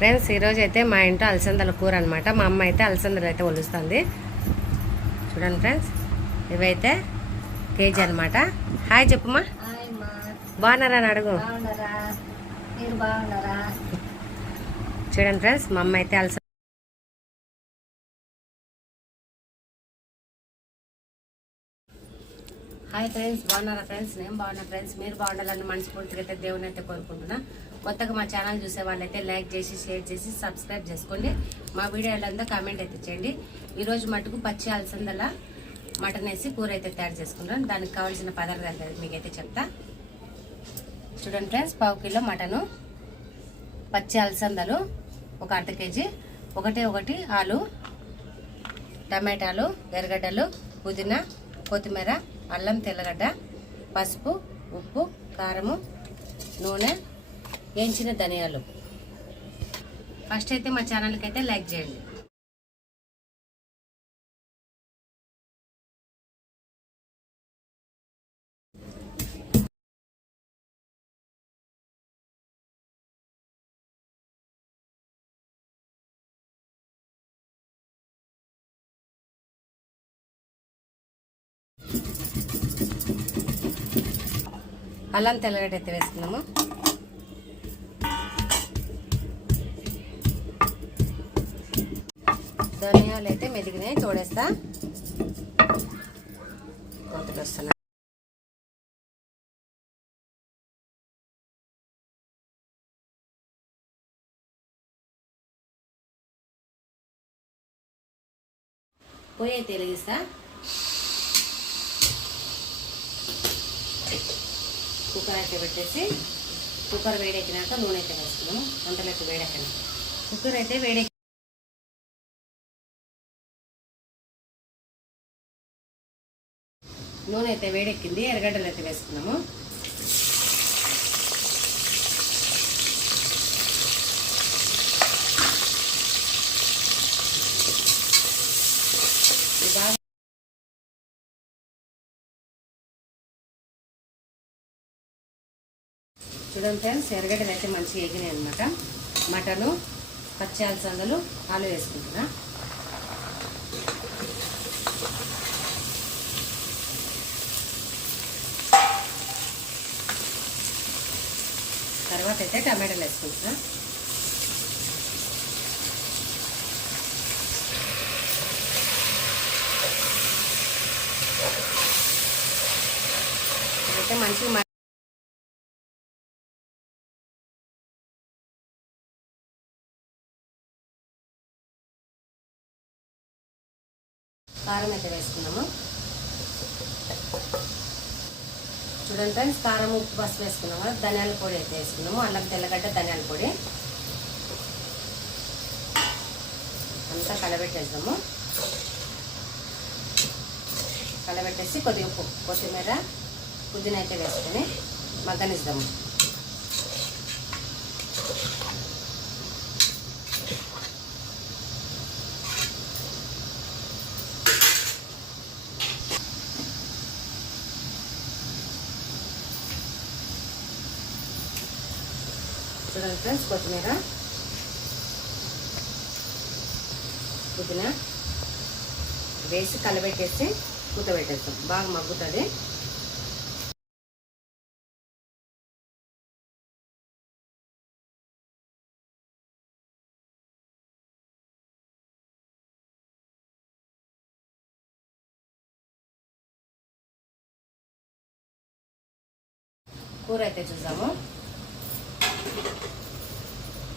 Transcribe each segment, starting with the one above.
Friends ఈరోజు అయితే మా ఇంట్లో అలసందల కూర అనమాట. మా అమ్మ అయితే అలసందలు అయితే ఒలుస్తుంది. చూడండి ఫ్రెండ్స్, ఇవైతే కేజీ అనమాట. హాయ్ చెప్పుమా. బాగున్నారా అని అడుగు. చూడండి ఫ్రెండ్స్, మా అమ్మ అయితే అలసంద. హాయ్ ఫ్రెండ్స్, బాగున్నారా ఫ్రెండ్స్? నేను బాగున్నా ఫ్రెండ్స్. మీరు బాగుండాలని మనస్ఫూర్తిగా అయితే దేవుని అయితే కోరుకుంటున్నా. కొత్తగా మా ఛానల్ చూసే వాళ్ళైతే లైక్ చేసి, షేర్ చేసి, సబ్స్క్రైబ్ చేసుకోండి. మా వీడియోలంతా కామెంట్ అయితే చేయండి. ఈరోజు మటుకు పచ్చి అలసందల మటన్ వేసి కూర అయితే తయారు చేసుకుంటాను. దానికి కావాల్సిన పదార్థాలు మీకైతే చెప్తా. చూడండి ఫ్రెండ్స్, 1/2 కిలో మటను, పచ్చి అలసందలు ఒక అర్ధ కేజీ, ఒకటి ఆలు, టమాటాలు, ఎర్రగడ్డలు, పుదీనా, కొత్తిమీర, అల్లం, తెల్లగడ్డ, పసుపు, ఉప్పు, కారము, నూనె, వేయించిన ధనియాలు. ఫస్ట్ అయితే మా ఛానల్కి అయితే లైక్ చేయండి. అల్లం, తెల్లగడ్డ అయితే వేసుకున్నాము. ధనియాలు అయితే మెదిగినాయి, తోడేస్తా. కోతలు వస్తున్నాయి. పొయ్యి అయితే వెలిగిస్తా. కుక్కర్ అయితే పెట్టేసి, కుక్కర్ వేడెక్కినాక నూనె అయితే వేసుకున్నాము. వంటలకు వేడెక్కిన కుక్కర్ అయితే నూనె అయితే వేడెక్కింది. ఎర్రగడ్డలు అయితే వేసుకున్నాము. చూడండి ఫ్రెండ్స్, ఎర్రగడ్డలు అయితే మంచిగా ఎగినాయి అనమాట. మటను, పచ్చి అలసందలు, ఆలు వేసుకుంటున్నా. తర్వాత అయితే టమాటాలు వేసుకుంటున్నా. అయితే మంచిగా కారం అయితే వేసుకున్నాము. చూడండి ఫ్రెండ్స్, కారం, ఉప్పు, పసుపు వేసుకున్నాము. ధనియాల పొడి అయితే వేసుకున్నాము. అల్లం, తెల్లగడ్డ, ధనియాల పొడి అంతా కలబెట్టేద్దాము. కలబెట్టేసి కొద్దిగా ఉప్పు, కొత్తిమీర, పుదీనా అయితే వేసుకొని మగ్గనిద్దాము. చూడండి ఫ్రెండ్స్, కొత్తిమీర, పుదీనా వేసి కలబెట్టేసి మూత పెట్టేస్తాం. బాగా మగ్గుతుంది. కూర అయితే చూసాము.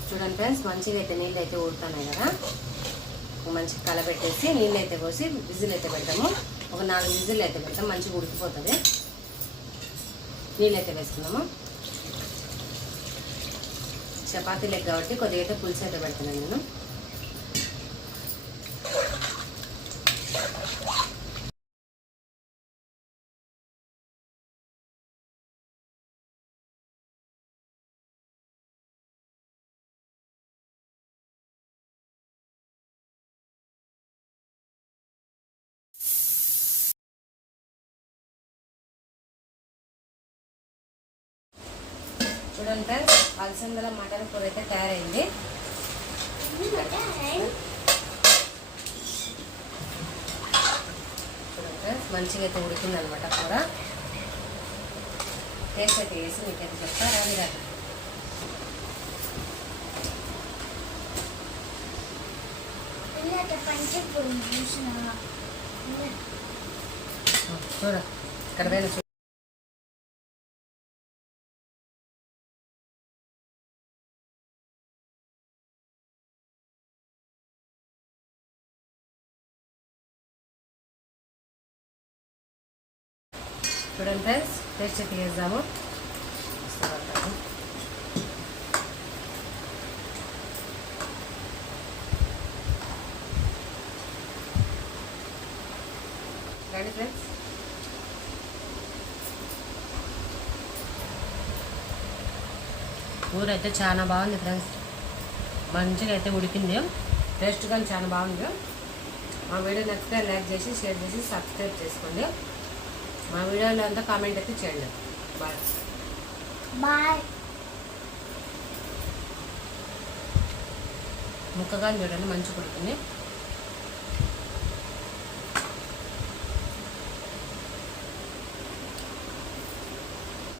చూడండి ఫ్రెండ్స్, మంచిగా అయితే నీళ్ళు అయితే ఊడుతున్నాయి కదా. మంచిగా కలబెట్టేసి నీళ్ళు అయితే పోసి విజిల్ అయితే పెడతాము. ఒక 4 విజిల్ అయితే పెడతాం. మంచిగా ఉడికిపోతుంది. నీళ్ళు అయితే వేసుకున్నాము. చపాతీ లెక్క కాబట్టి కొద్దిగా అయితే పులుసు అయితే పెడుతున్నాను నేను. చూడండి ఫ్రెండ్స్, అలసందల మటన్ కూర అయితే తయారైంది. మంచిగా అయితే ఉడికింది అనమాట కూర. టేస్ట్ అయితే వేసి మీకైతే చెప్తా రాని రాదు. చూడ ఇక్కడ పోయిన చూడండి ఫ్రెండ్స్, టేస్ట్ అయితే వేద్దాము. రండి ఫ్రెండ్స్, కూర అయితే చాలా బాగుంది ఫ్రెండ్స్. మంచిగా అయితే ఉడికింది, టేస్ట్ కానీ చాలా బాగుంది. మా వీడియో నచ్చితే లైక్ చేసి షేర్ చేసి సబ్స్క్రైబ్ చేసుకోండి. మా వీడియోలో అంతా కామెంట్ అయితే చేయండి. Bye bye. ముక్కగా చూడండి మంచిగా ఉడుకుంది.